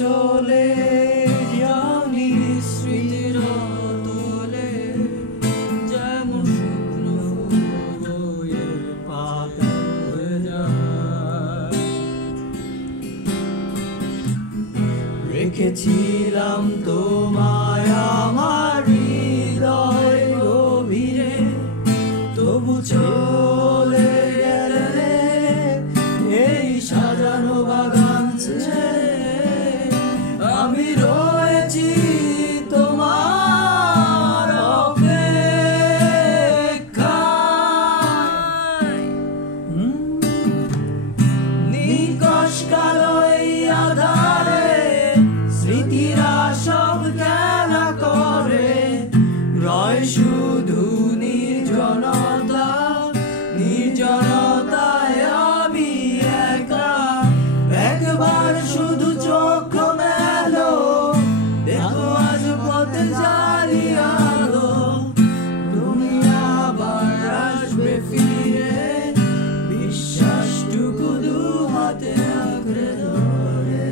চলে যাওনি স্মৃতির তলে যেমন শুকনো ফুল বয়ে পাতা হয়ে যায়। রেখেছিলাম তোমায় আমার হৃদয় গভীরে, তবু চলে গেলে এই সাজানো বাগান ছেড়ে। আমি রয়েছি তোমার অপেক্ষায়। নিকশ কালো এই আধারে স্মৃতিরা সব খেলা করে, রয় শুধু নির্জনতা। নির্জনতায় আমি একা, একবার শুধু চোখ মেলো, দেখো আজ পথে জালি আলো। তুমি আবার আসবে ফিরে, বিশ্বাসটুকু দু হাতে আঁকড়ে ধরে।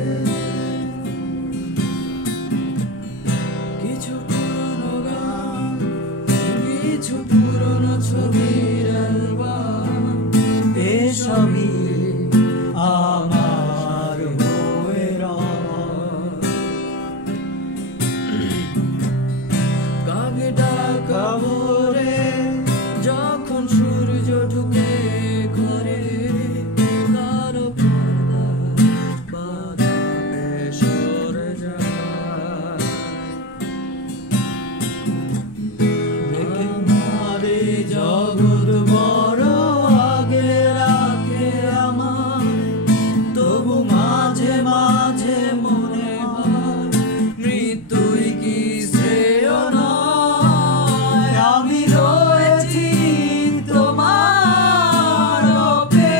কিছু পুরনো গান, কিছু পুরনো ছবির অ্যালবাম, এসবই আমার হয়ে রয়। কাকটা কামড়ে যখন সূর্য ঢুকে ঘরে, কারো পর্দা বাধা সরে যায়। মারে জগৎ বড় আগে রাখে আমায়, তবু মাঝে মাঝে মনে হয় মৃত্যুই কি শ্রেয় নয়। আমি রয়েছি তোমার অপেক্ষায়।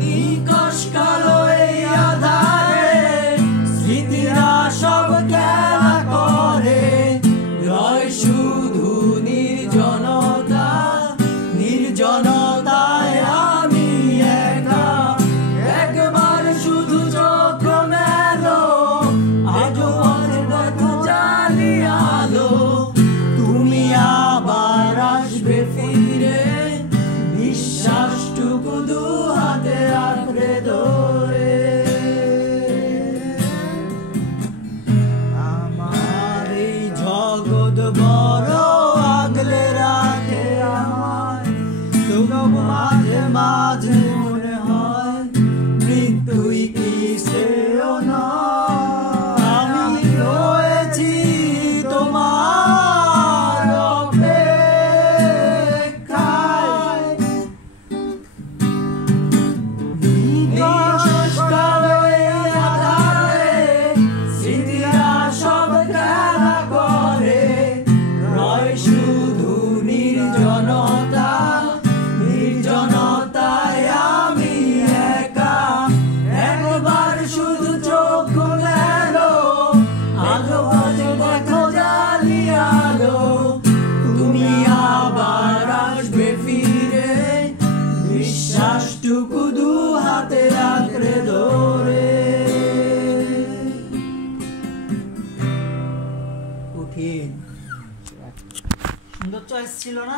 নিকশ কালো এই আধারে স্মৃতিরা সব খেলা করে, রয় শুধু নির্জনতা। নির্জনতায় আমি একা, একবার শুধু চোখ মেলো, আজও আছে দেখো জালি আলো। তুমি আবার আসবে ফিরে, বিশ্বাসটুকু দু হাতে আঁকড়ে ধরে। আমার এই জগৎ বড় আগলে রাখে আমায়, তবু মাঝে মাঝে মনে হয় মৃত্যুই কি শ্রেয় নয়। আমি রয়েছি তোমার অপেক্ষায়। নিকশ কালো এই আধারে স্মৃতিরা সব খেলা করে, রয় শুধু নির্জনতা। নির্জনতায় আমি একা, একবার শুধু চোখ মেলো, আলো বাজে দেখো জালি আলো। তুমি আবার আসবে ফিরে, বিশ্বাসটুকু দু হাতে আঁকড়ে ধরে। কঠিন, সুন্দর চয়েস ছিল না?